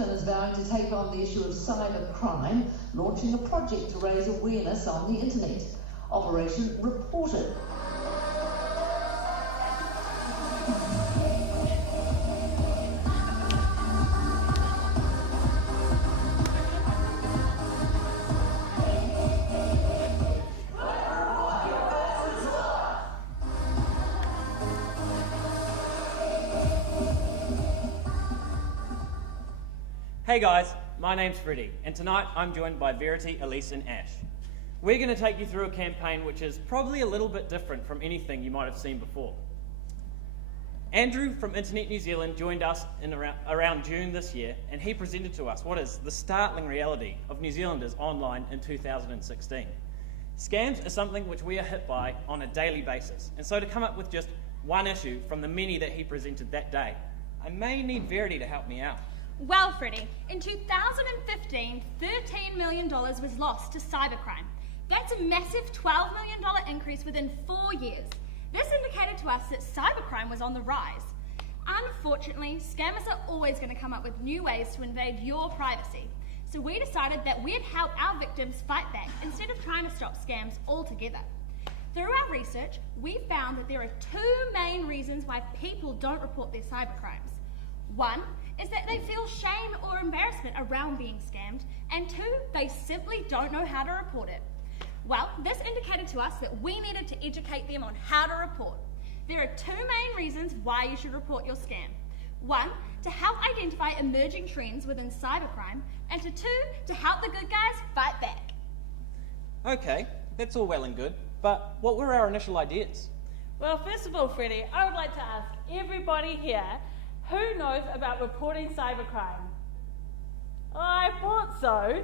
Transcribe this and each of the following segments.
Wellington is vowing to take on the issue of cyber crime, launching a project to raise awareness on the internet. Operation Report IT. Hey guys, my name's Freddie, and tonight I'm joined by Verity, Elise and Ash. We're going to take you through a campaign which is probably a little bit different from anything you might have seen before. Andrew from Internet New Zealand joined us in around June this year, and he presented to us what is the startling reality of New Zealanders online in 2016. Scams are something which we are hit by on a daily basis, and so to come up with just one issue from the many that he presented that day, I may need Verity to help me out. Well, Freddie, in 2015, $13 million was lost to cybercrime. That's a massive $12 million increase within 4 years. This indicated to us that cybercrime was on the rise. Unfortunately, scammers are always going to come up with new ways to invade your privacy. So we decided that we'd help our victims fight back instead of trying to stop scams altogether. Through our research, we found that there are two main reasons why people don't report their cybercrimes. One is that they feel shame or embarrassment around being scammed, and two, they simply don't know how to report it. Well, this indicated to us that we needed to educate them on how to report. There are two main reasons why you should report your scam. One, to help identify emerging trends within cybercrime, and two, to help the good guys fight back. Okay, that's all well and good, but what were our initial ideas? Well, first of all, Freddie, I would like to ask everybody here, who knows about reporting cybercrime? Oh, I thought so.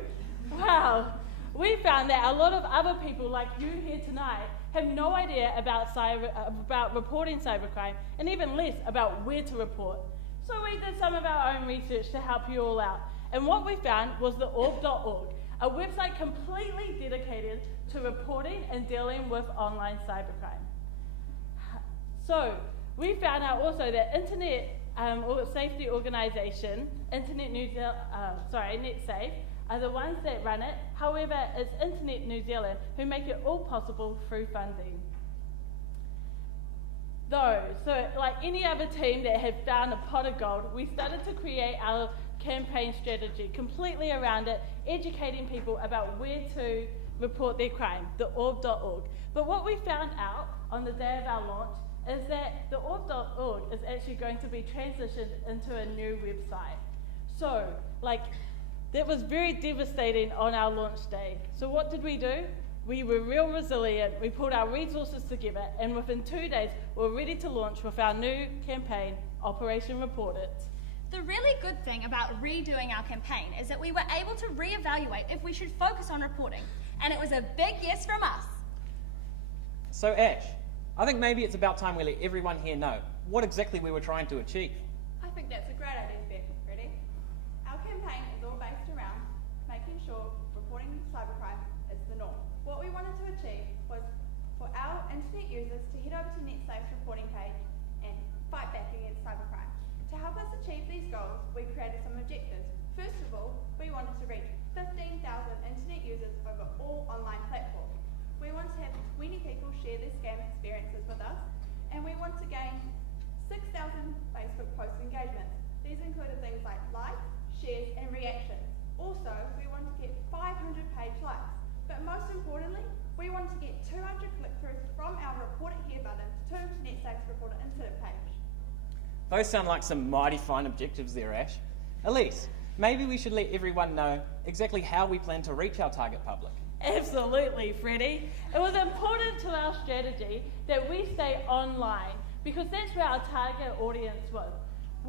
Wow. We found that a lot of other people like you here tonight have no idea about reporting cybercrime, and even less about where to report. So we did some of our own research to help you all out. And what we found was the org.org, a website completely dedicated to reporting and dealing with online cybercrime. So we found out also that Internet safety organisation, NetSafe, are the ones that run it. However, it's Internet New Zealand who make it all possible through funding. So like any other team that had found a pot of gold, we started to create our campaign strategy completely around it, educating people about where to report their crime, the org.org. But what we found out on the day of our launch is that the org.org is actually going to be transitioned into a new website. So, that was very devastating on our launch day. So what did we do? We were real resilient, we pulled our resources together, and within 2 days, we were ready to launch with our new campaign, Operation Report IT. The really good thing about redoing our campaign is that we were able to reevaluate if we should focus on reporting, and it was a big yes from us. So Ash, I think maybe it's about time we let everyone here know what exactly we were trying to achieve. I think that's a great idea, Freddie. Our campaign is all based around making sure reporting cybercrime is the norm. What we wanted to achieve was for our internet users to head over to NetSafe's reporting page and fight back against cybercrime. To help us achieve these goals, we created some objectives. First of all, we wanted to reach 15,000 internet users over all online platforms. We want to have 20 people share their scam experiences with us, and we want to gain 6,000 Facebook post engagements. These included things like likes, shares, and reactions. Also, we want to get 500 page likes. But most importantly, we want to get 200 click-throughs from our Report It Here button to NetSafe's Report It Incident page. Those sound like some mighty fine objectives there, Ash. Elise, maybe we should let everyone know exactly how we plan to reach our target public. Absolutely, Freddie. It was important to our strategy that we stay online because that's where our target audience was.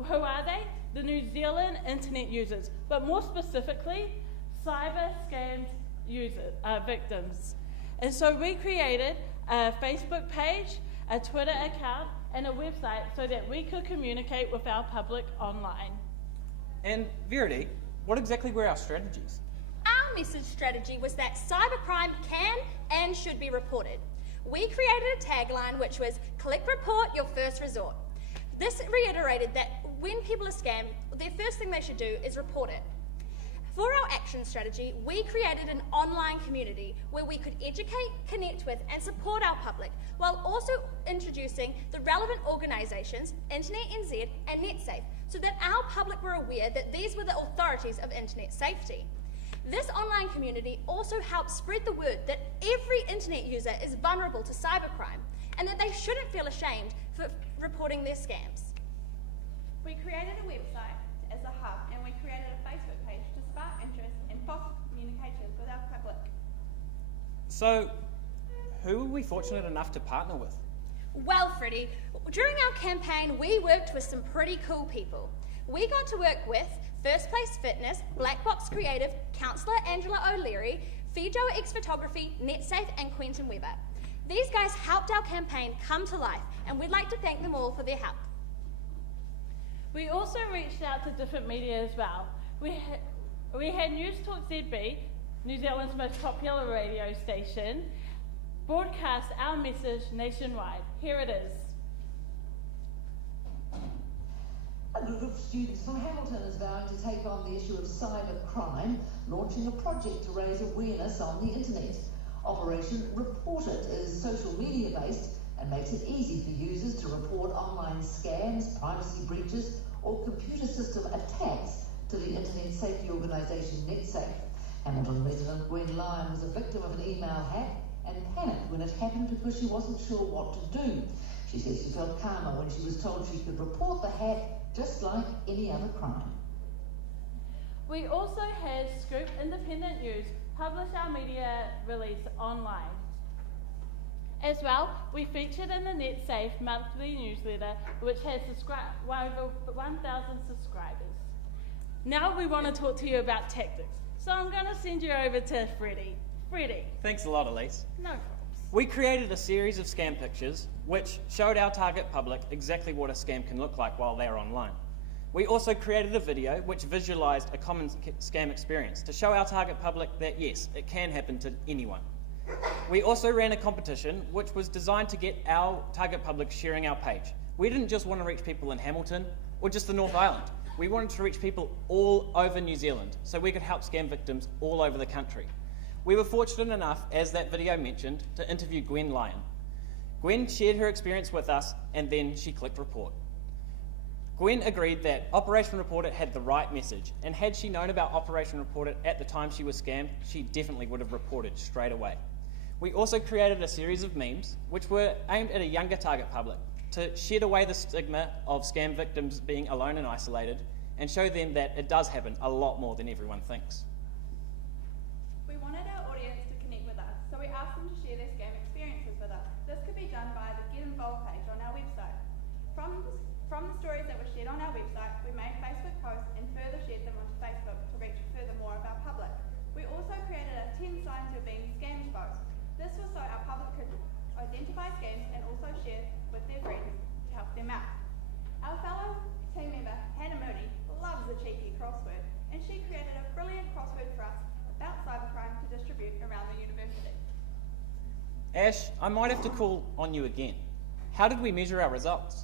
Who are they? The New Zealand internet users, but more specifically, cyber scammed victims. And so we created a Facebook page, a Twitter account, and a website so that we could communicate with our public online. And Verity, what exactly were our strategies? Our message strategy was that cybercrime can and should be reported. We created a tagline which was, "Click report, your first resort." This reiterated that when people are scammed, the first thing they should do is report it. For our action strategy, we created an online community where we could educate, connect with, and support our public, while also introducing the relevant organisations, Internet NZ and NetSafe, so that our public were aware that these were the authorities of internet safety. This online community also helps spread the word that every internet user is vulnerable to cybercrime, and that they shouldn't feel ashamed for reporting their scams. We created a website as a hub, and we created a Facebook page to spark interest and foster communications with our public. So, who were we fortunate enough to partner with? Well, Freddie, during our campaign, we worked with some pretty cool people. We got to work with First Place Fitness, Black Box Creative, Counsellor Angela O'Leary, Fijo X Photography, NetSafe, and Quentin Weber. These guys helped our campaign come to life, and we'd like to thank them all for their help. We also reached out to different media as well. We had News Talk ZB, New Zealand's most popular radio station, broadcast our message nationwide. Here it is. A group of students from Hamilton is vowing to take on the issue of cybercrime, launching a project to raise awareness on the internet. Operation Report IT is social media based and makes it easy for users to report online scams, privacy breaches, or computer system attacks to the internet safety organisation NetSafe. Hamilton resident Gwen Lyon was a victim of an email hack and panicked when it happened because she wasn't sure what to do. She says she felt calmer when she was told she could report the hack just like any other crime. We also had Scoop Independent News publish our media release online. As well, we featured in the NetSafe monthly newsletter, which has over 1,000 subscribers. Now we want to talk to you about tactics, so I'm going to send you over to Freddie. Freddie. Thanks a lot, Elise. No problems. We created a series of scam pictures which showed our target public exactly what a scam can look like while they're online. We also created a video which visualised a common scam experience to show our target public that yes, it can happen to anyone. We also ran a competition which was designed to get our target public sharing our page. We didn't just want to reach people in Hamilton or just the North Island. We wanted to reach people all over New Zealand so we could help scam victims all over the country. We were fortunate enough, as that video mentioned, to interview Gwen Lyon. Gwen shared her experience with us and then she clicked report. Gwen agreed that Operation Report IT had the right message, and had she known about Operation Report IT at the time she was scammed, she definitely would have reported straight away. We also created a series of memes which were aimed at a younger target public to shed away the stigma of scam victims being alone and isolated and show them that it does happen a lot more than everyone thinks. We wanted our audience to connect with us, so we asked them to share their scam experiences with us. This could be done via the Get Involved page on our website. From the stories that were shared on our website, we made Facebook posts and further shared them onto Facebook to reach further more of our public. We also created a 10 signs you're being scammed post. This was so our public could identify scams and also share with their friends to help them out. Our fellow team member, Hannah Mooney, loves a cheeky crossword, and she created a brilliant crossword for us about cybercrime to distribute around the university. Ash, I might have to call on you again. How did we measure our results?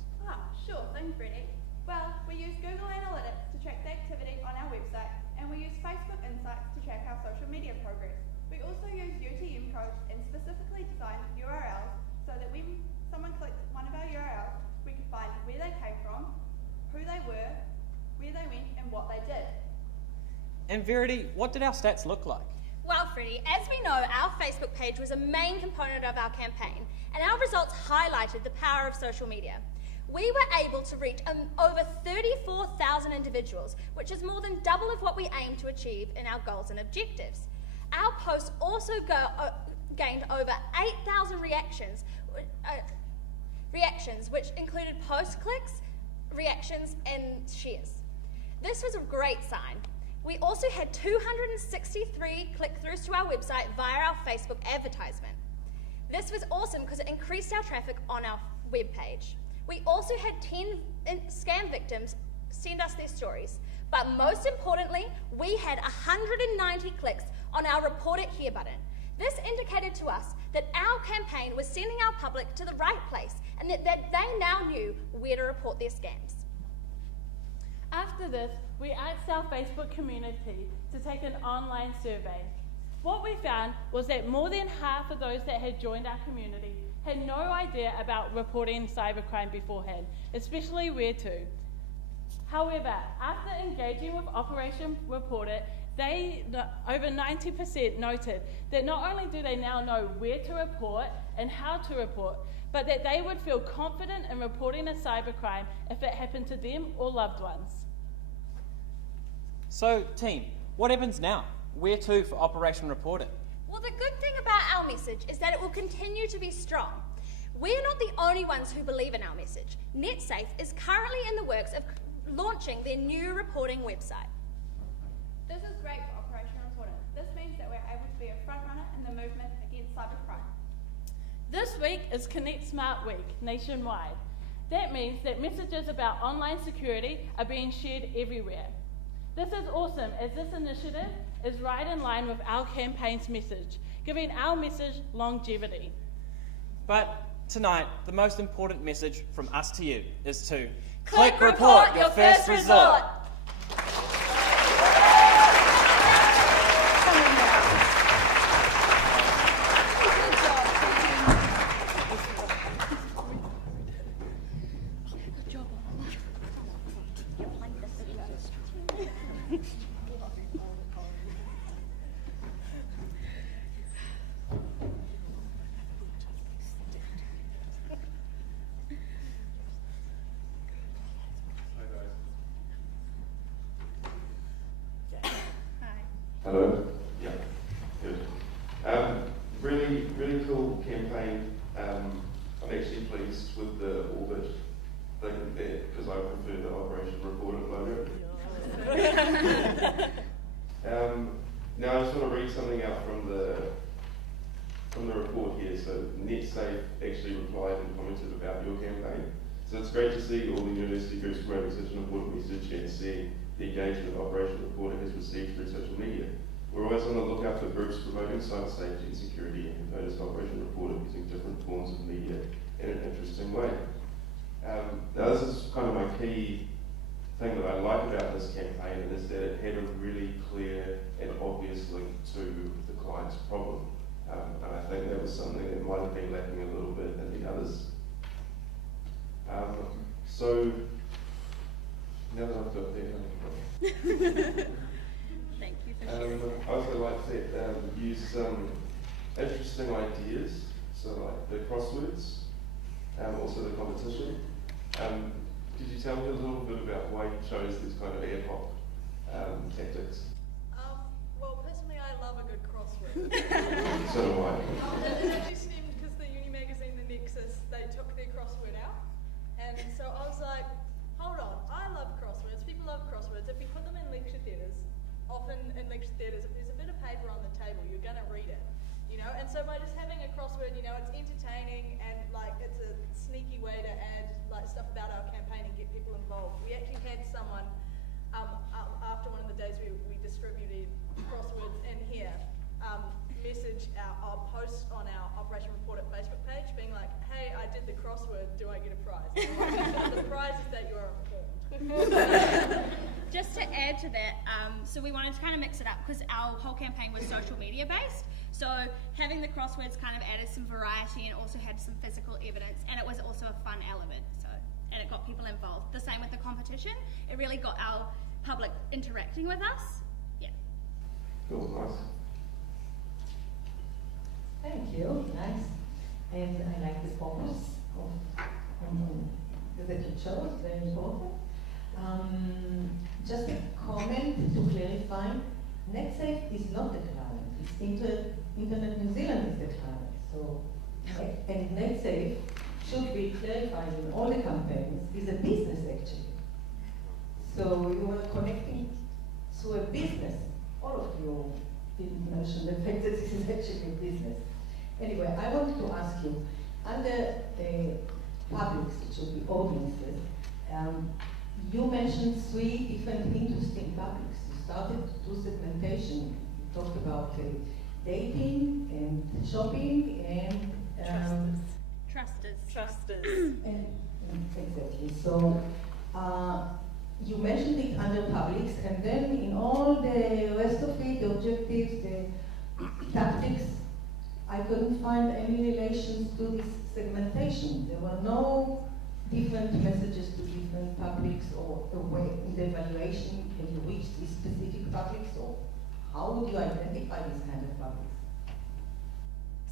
Sure thing, Freddie. Well, we use Google Analytics to track the activity on our website, and we use Facebook Insights to track our social media progress. We also use UTM codes and specifically designed URLs so that when someone clicks one of our URLs, we could find where they came from, who they were, where they went, and what they did. And Verity, what did our stats look like? Well, Freddie, as we know, our Facebook page was a main component of our campaign, and our results highlighted the power of social media. We were able to reach over 34,000 individuals, which is more than double of what we aim to achieve in our goals and objectives. Our posts also gained over 8,000 reactions, which included post clicks, reactions, and shares. This was a great sign. We also had 263 click-throughs to our website via our Facebook advertisement. This was awesome because it increased our traffic on our webpage. We also had 10 scam victims send us their stories. But most importantly, we had 190 clicks on our Report It Here button. This indicated to us that our campaign was sending our public to the right place and that they now knew where to report their scams. After this, we asked our Facebook community to take an online survey. What we found was that more than half of those that had joined our community had no idea about reporting cybercrime beforehand, especially where to. However, after engaging with Operation Report It, over 90% noted that not only do they now know where to report and how to report, but that they would feel confident in reporting a cybercrime if it happened to them or loved ones. So, team, what happens now? Where to for Operation Report It? Well, the good thing about our message is that it will continue to be strong. We're not the only ones who believe in our message. NetSafe is currently in the works of launching their new reporting website. This is great for Operation Report It. This means that we're able to be a front runner in the movement against cybercrime. This week is Connect Smart Week nationwide. That means that messages about online security are being shared everywhere. This is awesome, as this initiative is right in line with our campaign's message, giving our message longevity. But tonight, the most important message from us to you is to Click Report, your first resort. Hello. Yeah. Good. Really cool campaign. I'm actually pleased with the orbit thing there because I prefer the Operation Report It logo. Now I just want to read something out from the report here. So NetSafe actually replied and commented about your campaign. So it's great to see all the university groups promoting such an important message and see the engagement Operation Report It has received through social media. We're always on the lookout for groups promoting cyber safety and security and have noticed Operation Report It using different forms of media in an interesting way. Now this is kind of my key thing that I like about this campaign, and is that it had a really clear and obvious link to the client's problem. And I think that was something that might have been lacking a little bit in the others. So now that I've got that, Thank you for sharing. I also like to use some interesting ideas, so like the crosswords, also the competition. Could you tell me a little bit about why you chose these kind of ad hoc tactics? Well, personally, I love a good crossword. So do I. It actually stemmed because the uni magazine, The Nexus, they took their crossword out. And so I was like, hold on, I love crosswords, people love crosswords. If you put them in lecture theatres, often in lecture theatres, if there's a bit of paper on the table, you're going to read it, you know? And so by just having a crossword, you know, it's entertaining and like it's a sneaky way to add like stuff about our campaign and get people involved. We actually had someone, after one of the days we distributed crosswords in here, message our post on our Operation Report It Facebook page being like, hey, I did the crossword, do I get a prize? So the prize is that you are informed. Just to add to that, so we wanted to kind of mix it up because our whole campaign was social media based. So having the crosswords kind of added some variety and also had some physical evidence, and it was also a fun element. So, and it got people involved. The same with the competition. It really got our public interacting with us. Yeah. Cool, nice. Thank you, nice. And I like the focus of the teacher, very important. Just a comment to clarify, NetSafe is not the client, it's Internet New Zealand is the client. So, and NetSafe should be clarified in all the campaigns, is a business actually. So you are connecting to a business. All of you didn't mention the fact that this is actually a business. Anyway, I wanted to ask you, under publics, it should be audiences, you mentioned 3 different interesting topics. You started to do segmentation. You talked about dating and shopping and Trusters. and exactly. So you mentioned it under publics, and then in all the rest of it, the objectives, the tactics, I couldn't find any relations to this segmentation. There were no different messages to different publics, or the way in the evaluation can you reach these specific publics, or how would you identify these kind of publics?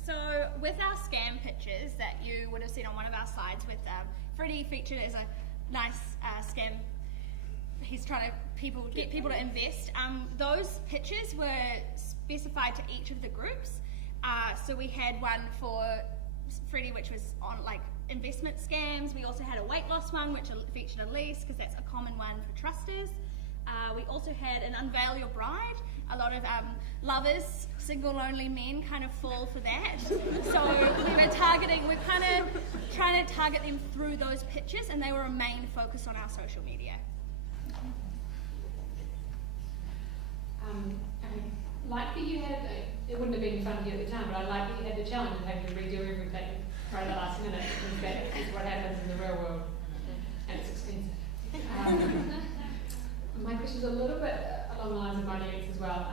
So with our scam pictures that you would have seen on one of our slides, with Freddie featured as a nice scam. He's trying to get people to invest. Those pictures were specified to each of the groups. So we had one for Freddie, which was on like investment scams. We also had a weight loss one, which featured Elise, because that's a common one for trusters. We also had an unveil your bride. A lot of lovers, single lonely men kind of fall for that. So we're kind of trying to target them through those pictures, and they were a main focus on our social media. Like that you had, it wouldn't have been in front of you at the time, but I like that you had the challenge of having to redo everything right at the last minute, because that is what happens in the real world, and it's expensive. My question's a little bit along the lines of Monique's as well.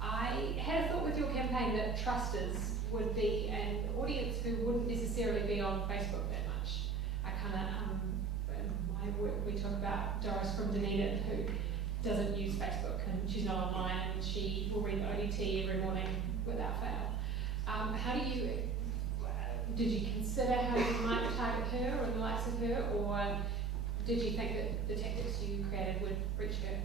I had a thought with your campaign that trusters would be an audience who wouldn't necessarily be on Facebook that much. I kind of, in my work, we talk about Doris from Dunedin, who doesn't use Facebook, and she's not online, and she will read ODT every morning without fail. How do you, did you consider how you might target her or the likes of her, or did you think that the tactics you created would reach her?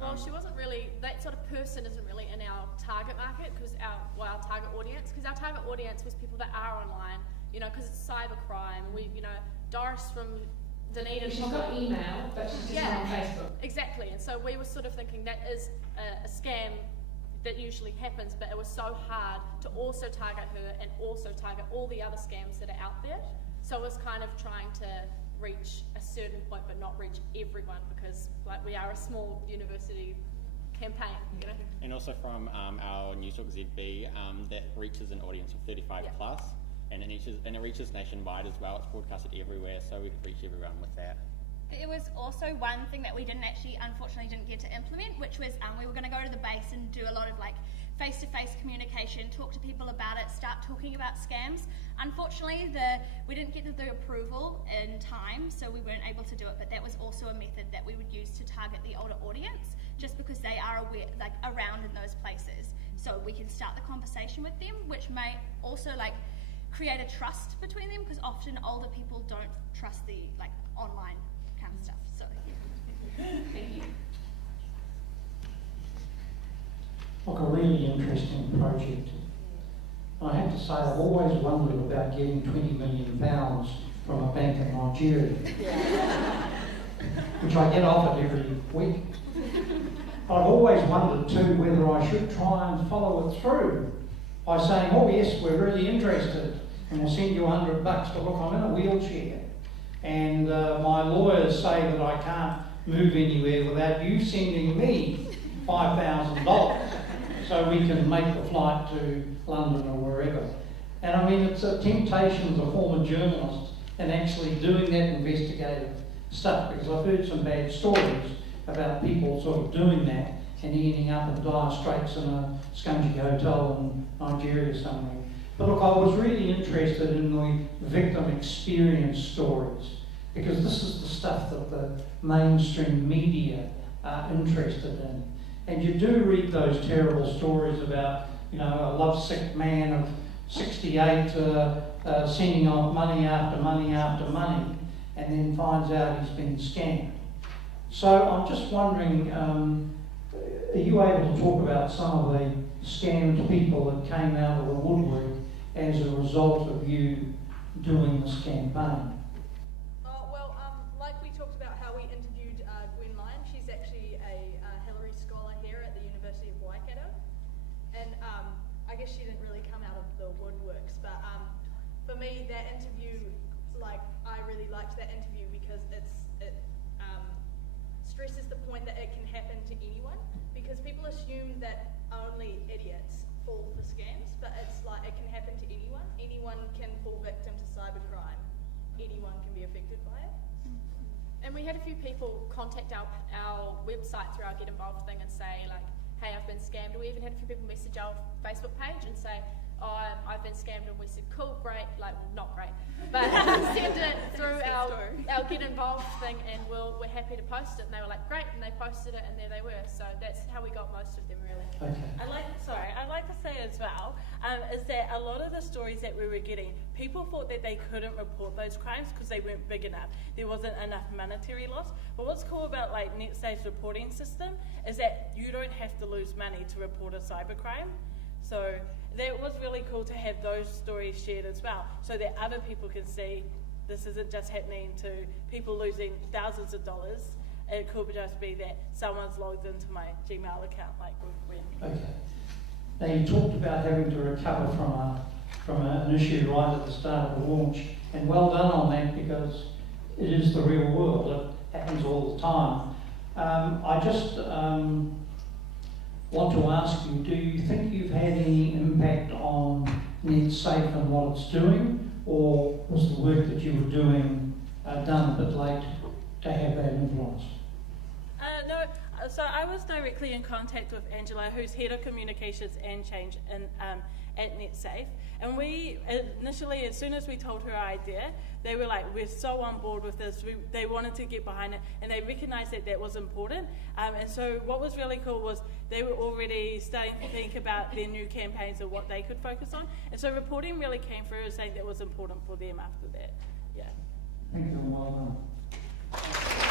Well, she wasn't really, that sort of person isn't really in our target market, because our target audience, because our target audience was people that are online, because it's cybercrime. Doris from Dunedin. She's got email, but she's just not on Facebook. Exactly, and so we were sort of thinking that is a scam that usually happens, but it was so hard to also target her and also target all the other scams that are out there. So it was kind of trying to reach a certain point, but not reach everyone, because we are a small university campaign, And also from our Newstalk ZB, that reaches an audience of 35 plus. And it reaches nationwide as well. It's broadcasted everywhere, so we could reach everyone with that. It was also one thing that we unfortunately didn't get to implement, which was we were going to go to the base and do a lot of face-to-face communication, talk to people about it, start talking about scams. Unfortunately, we didn't get the approval in time, so we weren't able to do it, but that was also a method that we would use to target the older audience, just because they are aware, around in those places. So we can start the conversation with them, which may also create a trust between them, because often older people don't trust the online kind of stuff. So Thank you. Look, a really interesting project. I have to say, I've always wondered about getting £20 million from a bank in Nigeria, which I get offered every week. But I've always wondered too whether I should try and follow it through by saying, oh yes, we're really interested, and we'll send you $100, but look, I'm in a wheelchair, and my lawyers say that I can't move anywhere without you sending me $5,000 so we can make the flight to London or wherever. And I mean, it's a temptation as a former journalist and actually doing that investigative stuff, because I've heard some bad stories about people sort of doing that and ending up in dire straits in a scungy hotel in Nigeria somewhere. But look, I was really interested in the victim experience stories, because this is the stuff that the mainstream media are interested in. And you do read those terrible stories about, a lovesick man of 68 sending off money after money after money, and then finds out he's been scammed. So I'm just wondering, are you able to talk about some of the scammed people that came out of the woodwork as a result of you doing this campaign? Like we talked about how we interviewed Gwen Lyon. She's actually a Hillary Scholar here at the University of Waikato. And I guess she didn't really come out of the woodworks, but for me, that interview, I really liked that interview because it stresses the point that it can happen to anyone, because people assume that only idiots fall for scams, but it's it can happen to anyone. Anyone can fall victim to cybercrime. Anyone can be affected by it. And we had a few people contact our website through our Get Involved thing and say like, hey, I've been scammed. We even had a few people message our Facebook page and say, oh, I've been scammed, and we said, cool, great, like, well, not great, but send it through our Get Involved thing, and we're happy to post it. And they were like, great, and they posted it, and there they were. So that's how we got most of them, really. Okay. I'd like to say as well, is that a lot of the stories that we were getting, people thought that they couldn't report those crimes because they weren't big enough. There wasn't enough monetary loss. But what's cool about like NetSafe's reporting system is that you don't have to lose money to report a cybercrime. So that was really cool to have those stories shared as well, so that other people can see this isn't just happening to people losing thousands of dollars. It could just be that someone's logged into my Gmail account like when. Okay. Now you talked about having to recover from an issue right at the start of the launch, and well done on that, because it is the real world. It happens all the time. I just want to ask you, do you think you've had any impact on NetSafe and what it's doing, or was the work that you were doing done a bit late to have that influence? No, so I was directly in contact with Angela, who's Head of Communications and Change at NetSafe. And we initially, as soon as we told her our idea, they were like, we're so on board with this. They wanted to get behind it, and they recognised that that was important. And so what was really cool was they were already starting to think about their new campaigns and what they could focus on. And so reporting really came through saying that was important for them after that. Yeah. Thank you, well done.